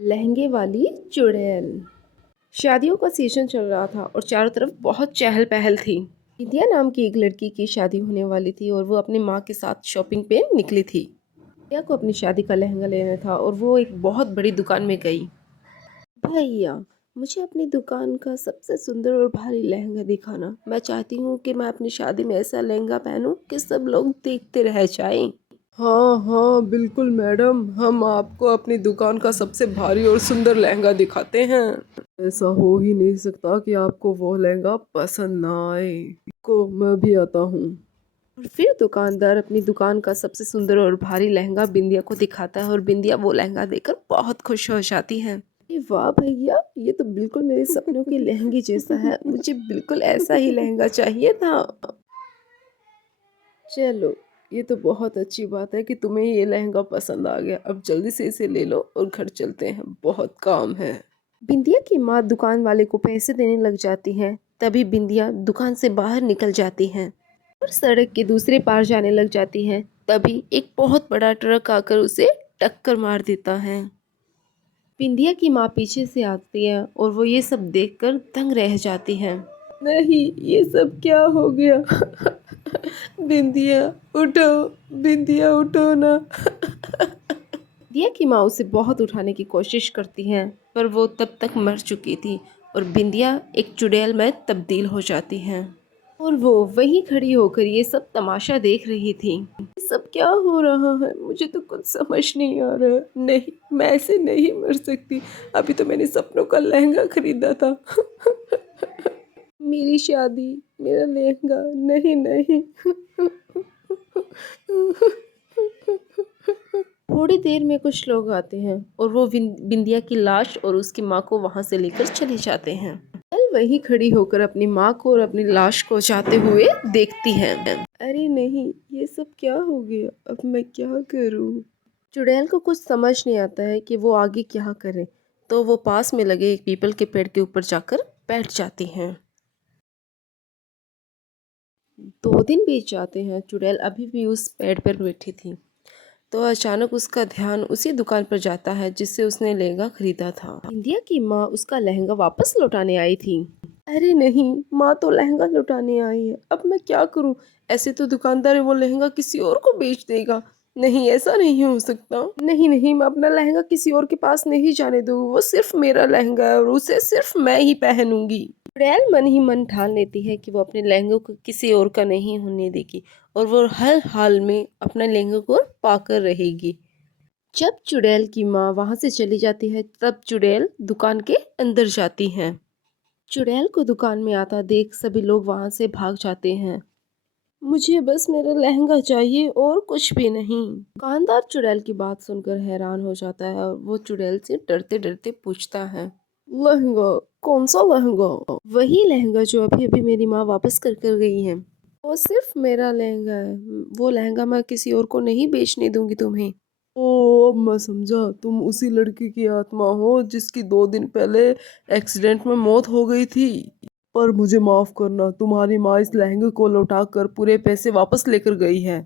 लहंगे वाली चुड़ैल। शादियों का सीजन चल रहा था और चारों तरफ बहुत चहल पहल थी। विद्या नाम की एक लड़की की शादी होने वाली थी और वो अपनी माँ के साथ शॉपिंग पे निकली थी। विद्या को अपनी शादी का लहंगा लेना था और वो एक बहुत बड़ी दुकान में गई। भैया, मुझे अपनी दुकान का सबसे सुंदर और भारी लहंगा दिखाना। मैं चाहती हूँ कि मैं अपनी शादी में ऐसा लहंगा पहनूं कि सब लोग देखते रह जाएं। हाँ हाँ बिल्कुल मैडम, हम आपको अपनी दुकान का सबसे भारी और सुंदर लहंगा दिखाते हैं। ऐसा हो ही नहीं सकता कि आपको वो लहंगा पसंद ना आए। को मैं भी आता हूँ। और फिर दुकानदार अपनी दुकान का सबसे सुंदर और भारी लहंगा बिंदिया को दिखाता है और बिंदिया वो लहंगा देखकर बहुत खुश हो जाती है। अरे वाह भैया, ये तो बिल्कुल मेरे सपनों के लहंगे जैसा है। मुझे बिल्कुल ऐसा ही लहंगा चाहिए था। चलो, ये तो बहुत अच्छी बात है कि तुम्हें ये लहंगा पसंद आ गया। अब जल्दी से इसे ले लो और घर चलते हैं, बहुत काम है। बिंदिया की माँ दुकान वाले को पैसे देने लग जाती है। तभी बिंदिया दुकान से बाहर निकल जाती है और सड़क के दूसरे पार जाने लग जाती है। तभी एक बहुत बड़ा ट्रक आकर उसे टक्कर मार देता है। बिंदिया की माँ पीछे से आती है और वो ये सब देखकर दंग रह जाती है। नहीं, ये सब क्या हो गया? बिंदिया उठो, बिंदिया उठो ना। दिया की माँ उसे बहुत उठाने की कोशिश करती है पर वो तब तक मर चुकी थी और बिंदिया एक चुड़ैल में तब्दील हो जाती है और वो वहीं खड़ी होकर ये सब तमाशा देख रही थी। ये सब क्या हो रहा है? मुझे तो कुछ समझ नहीं आ रहा है। नहीं, मैं ऐसे नहीं मर सकती। अभी तो मैंने सपनों का लहंगा खरीदा था। मेरी शादी, मेरा लहंगा, नहीं नहीं। थोड़ी देर में कुछ लोग आते हैं और वो बिंदिया की लाश और उसकी माँ को वहां से लेकर चले जाते हैं। चुड़ैल वहीं खड़ी होकर अपनी माँ को और अपनी लाश को जाते हुए देखती है। अरे नहीं, ये सब क्या हो गया? अब मैं क्या करूं? चुड़ैल को कुछ समझ नहीं आता है कि वो आगे क्या करे, तो वो पास में लगे एक पीपल के पेड़ के ऊपर जाकर बैठ जाती हैं। 2 दिन बीत जाते हैं। चुड़ैल अभी भी उस पेड़ पर बैठी थी। तो अचानक उसका ध्यान उसी दुकान पर जाता है जिससे उसने लहंगा खरीदा था। इंदिया की माँ उसका लहंगा वापस लौटाने आई थी। अरे नहीं, माँ तो लहंगा लुटाने आई है। अब मैं क्या करूं? ऐसे तो दुकानदार वो लहंगा किसी और को बेच देगा। नहीं, ऐसा नहीं हो सकता। नहीं नहीं, मैं अपना लहंगा किसी और के पास नहीं जाने दूंगी। वो सिर्फ मेरा लहंगा है और उसे सिर्फ मैं ही पहनूंगी। चुड़ैल मन ही मन ठान लेती है कि वो अपने लहंगे को किसी और का नहीं होने देगी और वो हर हाल में अपने लहंगे को पाकर रहेगी। जब चुड़ैल की माँ वहां से चली जाती है तब चुड़ैल दुकान के अंदर जाती है। चुड़ैल को दुकान में आता देख सभी लोग वहां से भाग जाते हैं। मुझे बस मेरा लहंगा चाहिए और कुछ भी नहीं। दुकानदार चुड़ैल की बात सुनकर हैरान हो जाता है और वो चुड़ैल से डरते डरते पूछता है, लहंगा? कौन सा लहंगा? वही लहंगा जो अभी अभी मेरी माँ वापस कर कर गई है। वो सिर्फ मेरा लहंगा है। वो लहंगा मैं किसी और को नहीं बेचने दूंगी तुम्हें। ओ, अब मैं समझा। तुम उसी लड़की की आत्मा हो जिसकी 2 दिन पहले एक्सीडेंट में मौत हो गई थी। पर मुझे माफ करना, तुम्हारी माँ इस लहंगे को लौटा कर पूरे पैसे वापस लेकर गई है।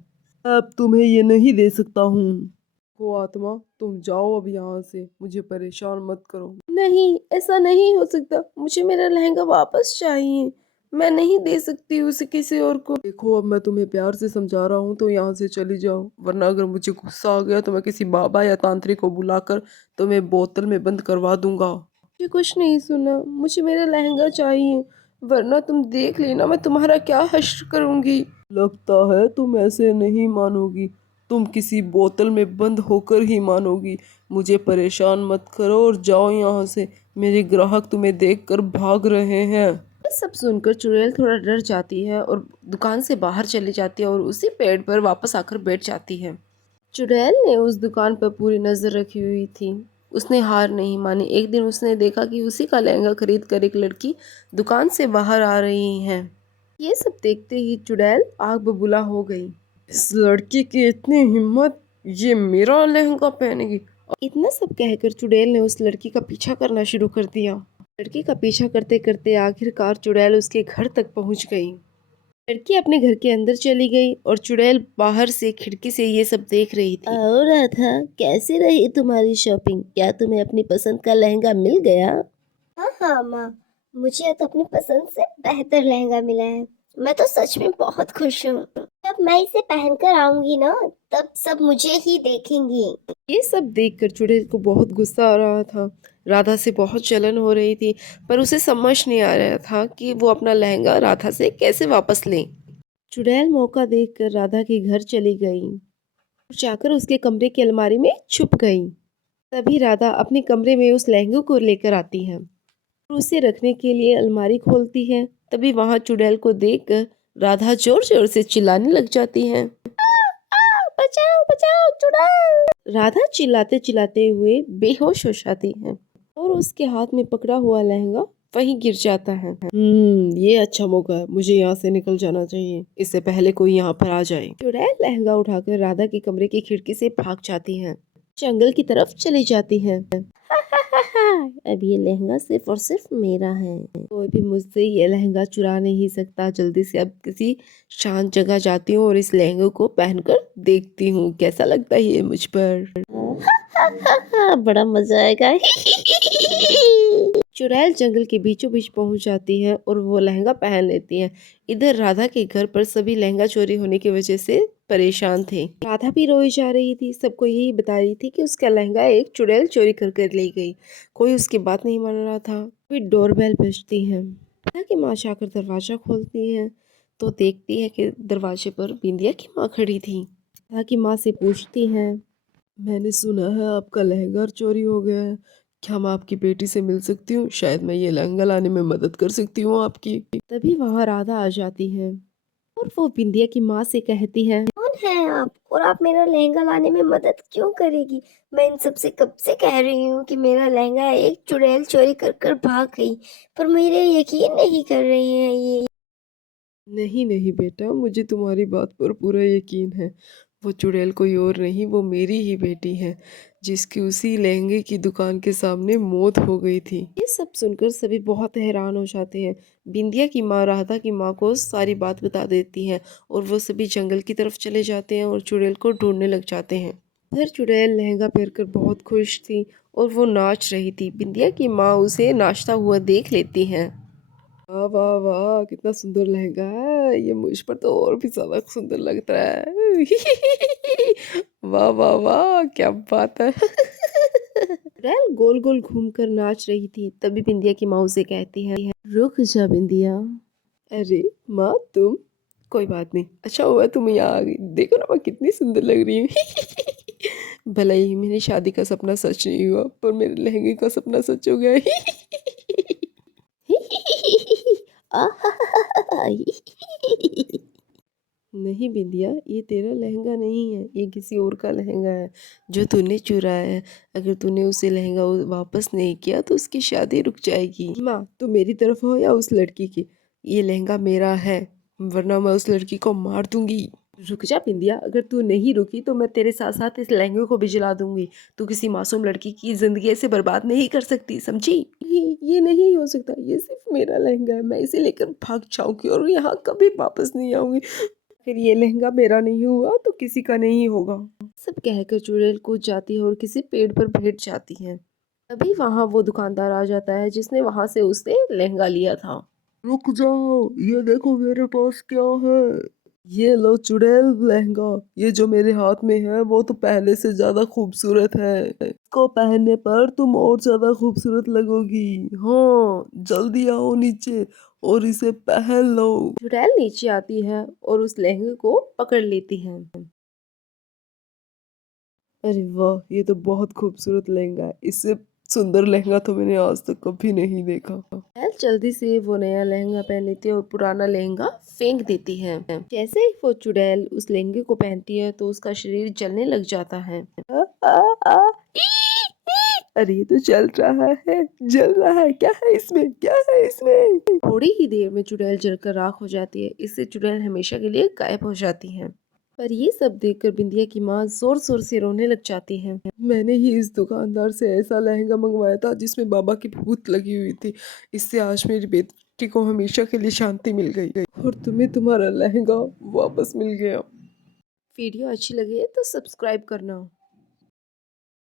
अब तुम्हें ये नहीं दे सकता हूँ। वो आत्मा, तुम जाओ अब यहाँ से। मुझे परेशान मत करो। नहीं, ऐसा नहीं हो सकता। मुझे मेरा लहंगा वापस चाहिए। मैं नहीं दे सकती उसे किसी और को। देखो, अब मैं तुम्हें प्यार से समझा रहा हूँ तो यहाँ से चली जाओ, वरना अगर मुझे गुस्सा आ गया तो मैं किसी बाबा या तांत्रिक को बुलाकर तुम्हें बोतल में बंद करवा दूंगा। मुझे कुछ नहीं सुना। मुझे मेरा लहंगा चाहिए, वरना तुम देख लेना मैं तुम्हारा क्या हश्र करूंगी। लगता है तुम ऐसे नहीं मानोगी। तुम किसी बोतल में बंद होकर ही मानोगी। मुझे परेशान मत करो और जाओ यहाँ से। मेरे ग्राहक तुम्हें देखकर भाग रहे हैं। ये सब सुनकर चुड़ैल थोड़ा डर जाती है और दुकान से बाहर चली जाती है और उसी पेड़ पर वापस आकर बैठ जाती है। चुड़ैल ने उस दुकान पर पूरी नजर रखी हुई थी। उसने हार नहीं मानी। एक दिन उसने देखा कि उसी का लहंगा खरीद कर एक लड़की दुकान से बाहर आ रही है। ये सब देखते ही चुड़ैल आग बबूला हो गई। इस लड़की की इतनी हिम्मत, ये मेरा लहंगा पहनेगी। इतना सब कहकर चुड़ैल ने उस लड़की का पीछा करना शुरू कर दिया। लड़की का पीछा करते करते आखिरकार चुड़ैल उसके घर तक पहुंच गई। लड़की अपने घर के अंदर चली गई और चुड़ैल बाहर से खिड़की से ये सब देख रही थी। आओ राधा, कैसी रही तुम्हारी शॉपिंग? क्या तुम्हें अपनी पसंद का लहंगा मिल गया? हाँ हाँ माँ, मुझे तो अपनी पसंद से बेहतर लहंगा मिला है। मैं तो सच में बहुत खुश हूँ। जब मैं इसे पहनकर आऊंगी ना, तब सब मुझे ही देखेंगी। ये सब देखकर चुड़ैल को बहुत गुस्सा आ रहा था। राधा से बहुत जलन हो रही थी, पर उसे समझ नहीं आ रहा था कि वो अपना लहंगा राधा से कैसे वापस ले। चुड़ैल मौका देखकर राधा के घर चली गई और जाकर उसके कमरे की अलमारी में छुप गई। तभी राधा अपने कमरे में उस लहंगे को लेकर आती है और उसे रखने के लिए अलमारी खोलती है। तभी वहां चुड़ैल को देखकर राधा जोर जोर से चिल्लाने लग जाती है। बचाओ बचाओ चुड़ैल! राधा चिल्लाते चिल्लाते हुए बेहोश हो जाती है और उसके हाथ में पकड़ा हुआ लहंगा वहीं गिर जाता है। ये अच्छा मौका है, मुझे यहाँ से निकल जाना चाहिए, इससे पहले कोई यहाँ पर आ जाए। चुड़ैल लहंगा उठाकर राधा के कमरे की खिड़की से भाग जाती है, जंगल की तरफ चली जाती है। अब ये लहंगा सिर्फ और सिर्फ मेरा है। कोई भी मुझसे ये लहंगा चुरा नहीं सकता। जल्दी से अब किसी शांत जगह जाती हूँ और इस लहंगे को पहनकर देखती हूँ कैसा लगता है ये मुझ पर। बड़ा मजा आएगा। चुड़ैल जंगल के बीचों बीच पहुंच जाती है और वो लहंगा पहन लेती है। इधर राधा के घर पर सभी लहंगा चोरी होने की वजह से परेशान थे। राधा भी रोई जा रही थी, सबको यही बता रही थी कि उसका लहंगा एक चुड़ैल चोरी कर कर ले गई। कोई उसकी बात नहीं मान रहा था। फिर डोरबेल बजती है। राधा की माँ जाकर दरवाजा खोलती है तो देखती है कि दरवाजे पर बिंदिया की माँ खड़ी थी। राधा की माँ से पूछती है, मैंने सुना है आपका लहंगा चोरी हो गया है, क्या मैं आपकी बेटी से मिल सकती हूँ? शायद मैं ये लहंगा लाने में मदद कर सकती हूँ आपकी। तभी वहाँ राधा आ जाती है और वो बिंदिया की माँ से कहती है, कौन है आप और आप मेरा लहंगा लाने में मदद क्यों करेगी? मैं इन सबसे कब से कह रही हूँ कि मेरा लहंगा एक चुड़ैल चोरी कर कर भाग गई, पर मेरे यकीन नहीं कर रही हैं ये। नहीं नहीं बेटा, मुझे तुम्हारी बात पर पूरा यकीन है। वो चुड़ैल कोई और नहीं, वो मेरी ही बेटी है, जिसकी उसी लहंगे की दुकान के सामने मौत हो गई थी। ये सब सुनकर सभी बहुत हैरान हो जाते हैं। बिंदिया की माँ राधा की माँ को सारी बात बता देती है और वो सभी जंगल की तरफ चले जाते हैं और चुड़ैल को ढूंढने लग जाते हैं। उधर चुड़ैल लहंगा पहनकर बहुत खुश थी और वो नाच रही थी। बिंदिया की माँ उसे नाचता हुआ देख लेती है। वाह वाह वाह, कितना सुंदर लहंगा है, ये मुझ पर तो और भी ज्यादा सुंदर लगता है। वाह वाह वाह, क्या बात है। चुड़ैल गोल गोल घूमकर नाच रही थी। तभी बिंदिया की माँ उसे कहती है, रुक जा बिंदिया। अरे माँ, तुम? कोई बात नहीं, अच्छा हुआ तुम यहाँ आ गई। देखो ना मैं कितनी सुंदर लग रही हूँ। भले ही मेरी शादी का सपना सच नहीं हुआ, पर मेरे लहंगे का सपना सच हो गया। नहीं बिंदिया, ये तेरा लहंगा नहीं है, ये किसी और का लहंगा है जो तूने चुराया है। अगर तूने उसे लहंगा वापस नहीं किया तो उसकी शादी रुक जाएगी। माँ, तुम मेरी तरफ हो या उस लड़की की? ये लहंगा मेरा है, वरना मैं उस लड़की को मार दूंगी। रुक जा बिंदिया, अगर तू नहीं रुकी तो मैं तेरे साथ साथ इस लहंगे को भी जला दूंगी। तू किसी मासूम लड़की की जिंदगी ऐसे बर्बाद नहीं कर सकती, समझी? ये नहीं हो सकता, ये सिर्फ मेरा लहंगा है। मैं इसे लेकर भाग जाऊंगी और यहाँ कभी वापस नहीं आऊंगी। फिर ये लहंगा मेरा नहीं हुआ तो किसी का नहीं होगा। सब कहकर चुड़ैल कूद जाती है और किसी पेड़ पर बैठ जाती है। तभी वहां वो दुकानदार आ जाता है जिसने वहां से उससे लहंगा लिया था। रुक जाओ, ये देखो मेरे पास क्या है। ये लो चुड़ैल लहंगा, ये जो मेरे हाथ में है वो तो पहले से ज्यादा खूबसूरत है। इसको पहनने पर तुम और ज्यादा खूबसूरत लगोगी। हाँ, जल्दी आओ नीचे और इसे पहन लो। चुड़ैल नीचे आती है और उस लहंगे को पकड़ लेती है। अरे वाह, ये तो बहुत खूबसूरत लहंगा है। इससे सुंदर लहंगा तो मैंने आज तक कभी नहीं देखा। चुड़ैल जल्दी से वो नया लहंगा पहन लेती है और पुराना लहंगा फेंक देती है। जैसे ही वो चुड़ैल उस लहंगे को पहनती है तो उसका शरीर जलने लग जाता है। आ, आ, आ, अरे ये तो जल रहा है, जल रहा है। क्या है इसमें, क्या है इसमें? थोड़ी ही देर में चुड़ैल जलकर राख हो जाती है। इससे चुड़ैल हमेशा के लिए गायब हो जाती है। पर ये सब देखकर बिंदिया की माँ जोर जोर से रोने लग जाती है। मैंने ही इस दुकानदार से ऐसा लहंगा मंगवाया था जिसमें बाबा की भूत लगी हुई थी। इससे आज मेरी दृष्टि को हमेशा के लिए शांति मिल गई और तुम्हें तुम्हारा लहंगा वापस मिल गया। वीडियो अच्छी लगी है तो सब्सक्राइब करना।